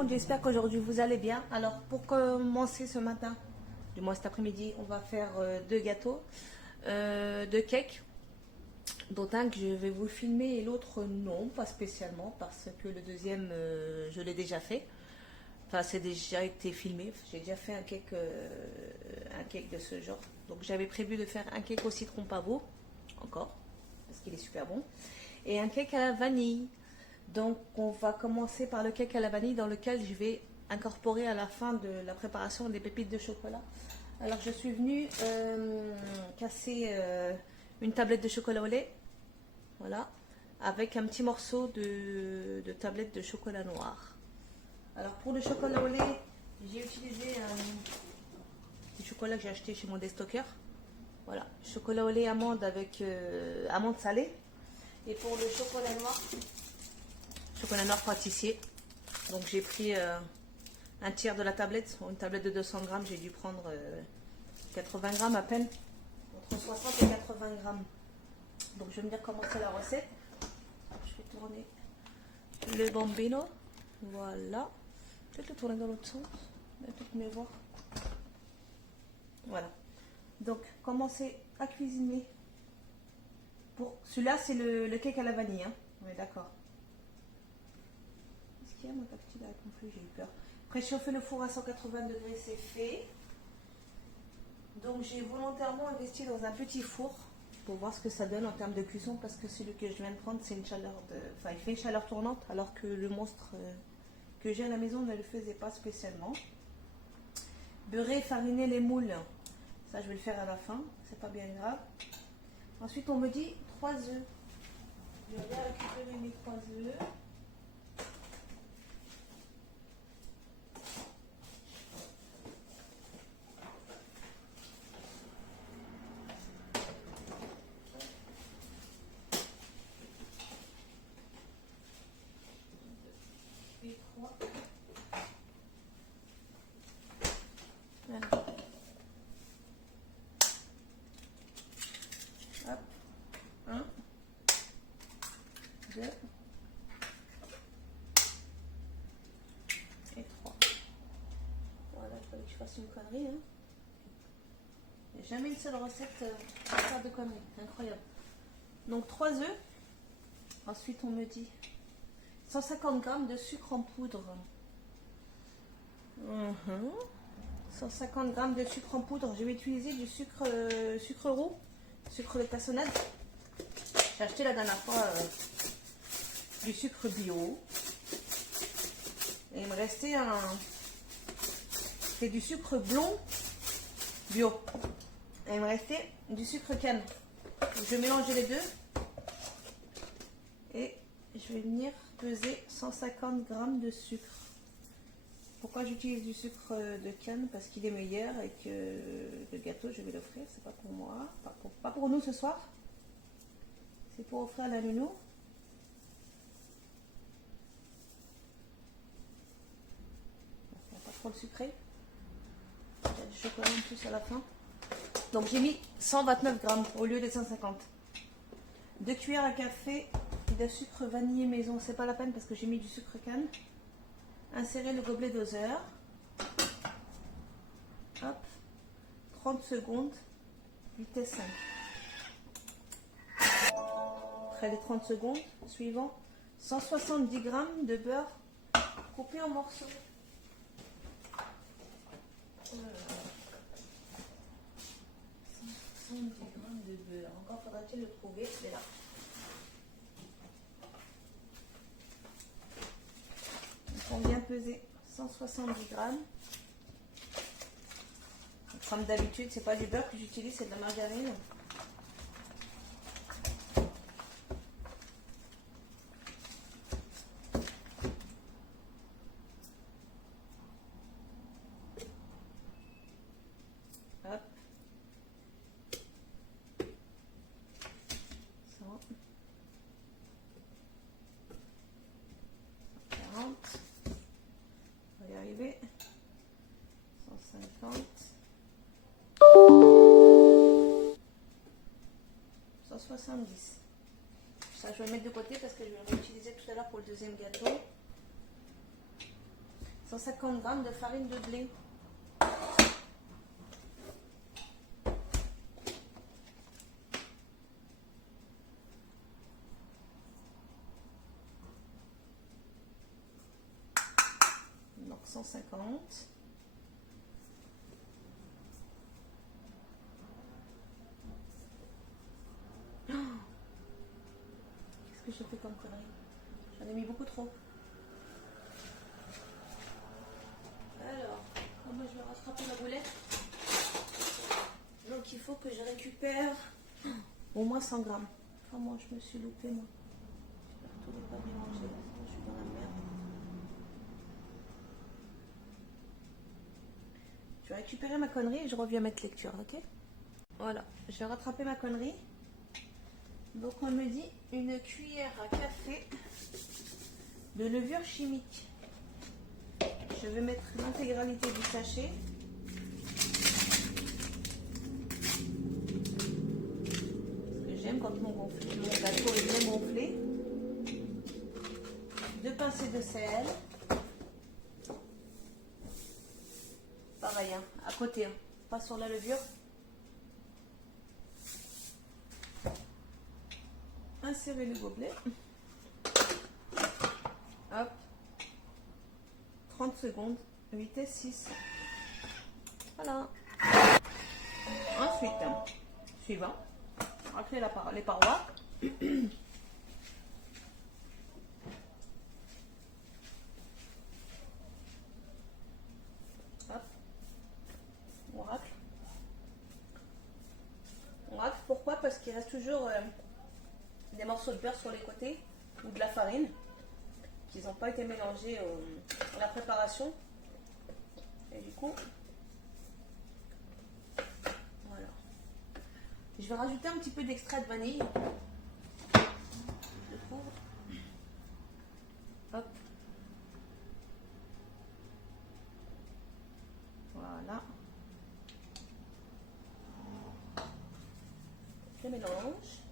monde, j'espère qu'aujourd'hui vous allez bien. Alors pour commencer ce matin, du moins cet après-midi, on va faire deux gâteaux, deux cakes, dont un que je vais vous filmer et l'autre non, pas spécialement, parce que le deuxième je l'ai déjà fait. Enfin, c'est déjà été filmé. J'ai déjà fait un cake de ce genre. Donc j'avais prévu de faire un cake au citron pavot, encore, parce qu'il est super bon, et un cake à la vanille. Donc on va commencer par le cake à la vanille dans lequel je vais incorporer à la fin de la préparation des pépites de chocolat. Alors je suis venue casser une tablette de chocolat au lait, voilà, avec un petit morceau de tablette de chocolat noir. Alors pour le chocolat au lait, j'ai utilisé du chocolat que j'ai acheté chez mon déstockeur. Voilà, chocolat au lait amande avec amande salée. Et pour le chocolat noir pâtissier, donc j'ai pris un tiers de la tablette, une tablette de 200 grammes, j'ai dû prendre 80 grammes à peine, entre 60 et 80 grammes. Donc je vais me dire comment c'est la recette. Je vais tourner le bambino, voilà. Peut-être le tourner dans l'autre sens, peut-être mieux voir. Voilà. Donc commencez à cuisiner. Pour celui-là, c'est le cake à la vanille, hein. On est d'accord. Est-ce qu'il y a mon tactile avec mon flux? J'ai eu peur. Préchauffer le four à 180 degrés, c'est fait. Donc j'ai volontairement investi dans un petit four pour voir ce que ça donne en termes de cuisson, parce que celui que je viens de prendre, c'est une chaleur enfin, il fait une chaleur tournante, alors que le monstre que j'ai à la maison ne le faisait pas spécialement. Beurrer, fariner les moules, ça je vais le faire à la fin, c'est pas bien grave. Ensuite on me dit 3 œufs. Je vais récupérer mes 3 œufs. Et 3. Voilà. Hop. 1, 2 et 3. Voilà, il fallait que je fasse une connerie. Hein. Il n'y a jamais une seule recette à faire de conneries. C'est incroyable. Donc 3 œufs. Ensuite, on me dit 150 grammes de sucre en poudre. 150 grammes de sucre en poudre. Je vais utiliser du sucre roux, sucre de cassonade. J'ai acheté la dernière fois du sucre bio. Et il me restait c'est du sucre blond bio. Et il me restait du sucre canne. Donc, je vais mélanger les deux. Et je vais venir peser 150 grammes de sucre. Pourquoi j'utilise du sucre de canne? Parce qu'il est meilleur et que le gâteau, je vais l'offrir. C'est pas pour moi, pas pour nous ce soir. C'est pour offrir à la nounou. Il n'y a pas trop de sucré. Il y a du chocolat en plus à la fin. Donc j'ai mis 129 grammes au lieu de 150. 2 cuillères à café de sucre vanillé maison. C'est pas la peine parce que j'ai mis du sucre canne. Insérez le gobelet doseur. Hop. 30 secondes. Vitesse 5. Après les 30 secondes, suivant, 170 grammes de beurre coupé en morceaux. 170 grammes de beurre. Encore faudra-t-il le trouver. Il est là. Donc on vient peser 170 grammes. Comme d'habitude, c'est pas du beurre que j'utilise, c'est de la margarine. Hop. 100. 40. On va y arriver. 150. 170. Ça, je vais le mettre de côté parce que je vais l'utiliser tout à l'heure pour le deuxième gâteau. 150 g de farine de blé. Donc 150. Qu'est-ce que j'ai fait comme connerie? J'en ai mis beaucoup trop. Alors, comment je vais rattraper la roulette? Donc il faut que je récupère au moins 100 grammes. Enfin moi je me suis loupée moi. J'espère que tout n'est pas mélangé. Sinon je suis dans la merde. Je vais récupérer ma connerie et je reviens mettre lecture, ok? Voilà, j'ai rattrapé ma connerie. Donc on me dit une cuillère à café de levure chimique. Je vais mettre l'intégralité du sachet. Parce que j'aime quand mon gâteau est bien gonflé. 2 pincées de sel. Pareil, hein, à côté, hein, pas sur la levure. Insérer le gobelet. Hop. 30 secondes. Vitesse 6. Voilà. Ensuite, suivant. Racler les parois. Hop. On racle. On racle. Pourquoi? Parce qu'il reste toujours des morceaux de beurre sur les côtés ou de la farine qui n'ont pas été mélangés à la préparation. Et du coup, voilà. Je vais rajouter un petit peu d'extrait de vanille. Je couvre. Hop. Voilà. Je mélange.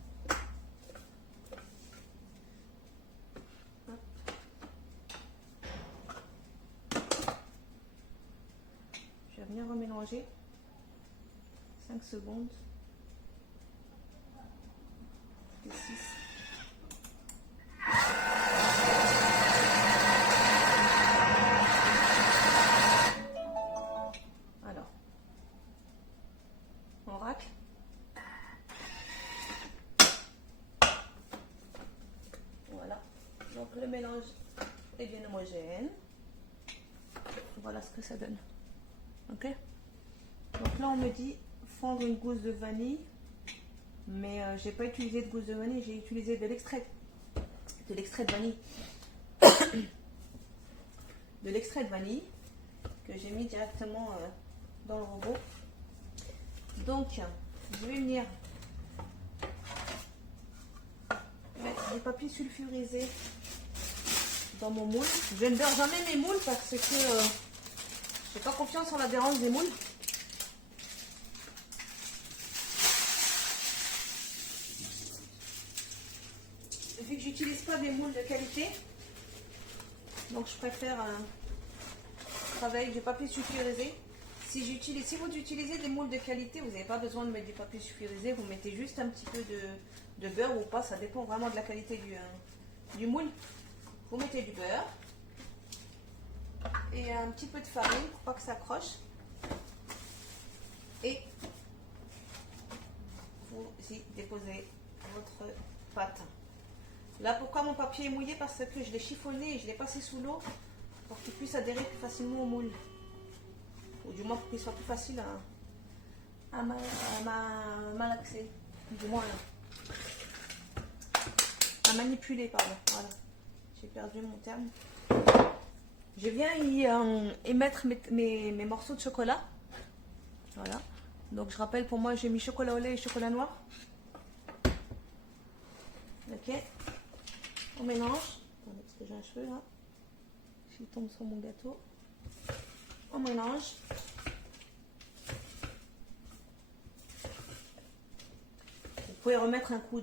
Hop. Je vais venir remélanger. 5 secondes. Et 6. Alors, on racle. Voilà. Donc le mélange est bien homogène. Voilà ce que ça donne. Ok. Donc là on me dit fondre une gousse de vanille, mais j'ai pas utilisé de gousse de vanille, j'ai utilisé de l'extrait de vanille, de l'extrait de vanille que j'ai mis directement dans le robot. Donc je vais venir mettre des papiers sulfurisés dans mon moule. Je ne beurre jamais mes moules parce que j'ai pas confiance en l'adhérence des moules. Vu que j'utilise pas des moules de qualité, donc je préfère travailler avec du papier sulfurisé. Si vous utilisez des moules de qualité, vous n'avez pas besoin de mettre du papier sulfurisé, vous mettez juste un petit peu de beurre ou pas, ça dépend vraiment de la qualité du moule. Vous mettez du beurre et un petit peu de farine pour pas que ça accroche. Et vous y déposez votre pâte. Là, pourquoi mon papier est mouillé? Parce que je l'ai chiffonné et je l'ai passé sous l'eau pour qu'il puisse adhérer plus facilement au moule. Ou du moins pour qu'il soit plus facile à malaxer. Du moins à manipuler, pardon. Voilà. J'ai perdu mon terme. Je viens y mettre mes morceaux de chocolat. Voilà. Donc je rappelle, pour moi, j'ai mis chocolat au lait et chocolat noir. Ok. On mélange. Attendez, parce que j'ai un cheveu là. Je tombe sur mon gâteau. On mélange. Vous pouvez remettre un coup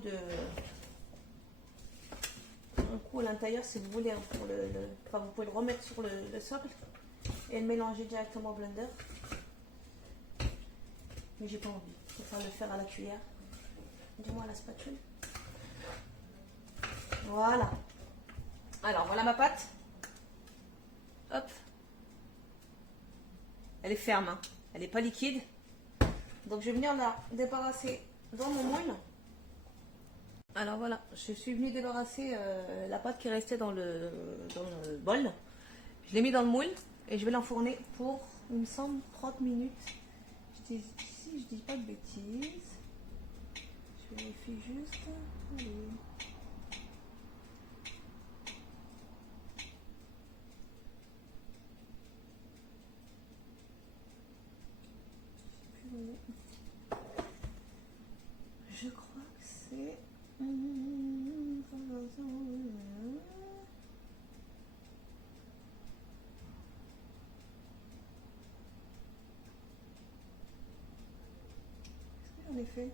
à l'intérieur si vous voulez. Hein, pour enfin, vous pouvez le remettre sur le socle. et le mélanger directement au blender. Mais j'ai pas envie. Je préfère le faire à la cuillère. Dis-moi à la spatule. Voilà. Alors, voilà ma pâte. Hop. Elle est ferme, hein. Elle n'est pas liquide. Donc, je vais venir la débarrasser dans mon moule. Alors, voilà. Je suis venue débarrasser la pâte qui restait dans le bol. Je l'ai mis dans le moule et je vais l'enfourner pour, il me semble, 30 minutes. Si je dis pas de bêtises. Je vérifie juste. Allez. Je crois que c'est... En effet,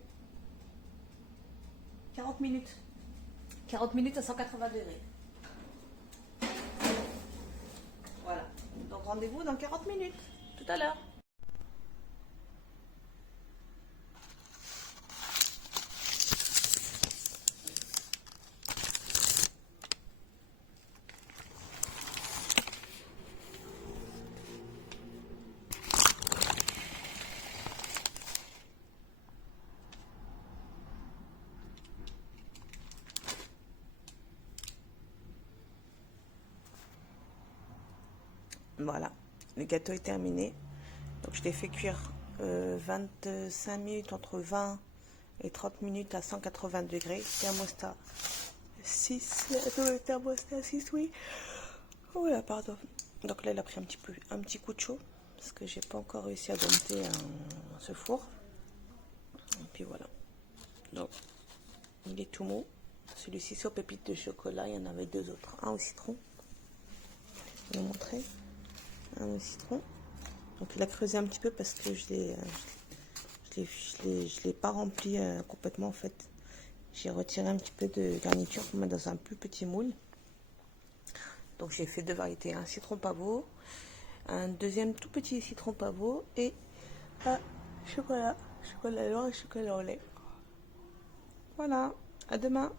40 minutes. 40 minutes à 180 degrés. Voilà. Donc rendez-vous dans 40 minutes. Tout à l'heure. Voilà, le gâteau est terminé. Donc je l'ai fait cuire 25 minutes, entre 20 et 30 minutes à 180 degrés. Thermostat 6, thermostat 6, oui. Voilà, pardon. Donc là, il a pris un petit coup de chaud parce que j'ai pas encore réussi à dompter ce four. Et puis voilà. Donc, il est tout mou. Celui-ci sur pépites de chocolat, il y en avait deux autres. Un au citron. Je vais vous montrer. Un au citron. Donc il a creusé un petit peu parce que je l'ai pas rempli complètement en fait. J'ai retiré un petit peu de garniture pour mettre dans un plus petit moule. Donc j'ai fait deux variétés, un citron pavot, un deuxième tout petit citron pavot et un chocolat noir et chocolat au lait. Voilà, à demain.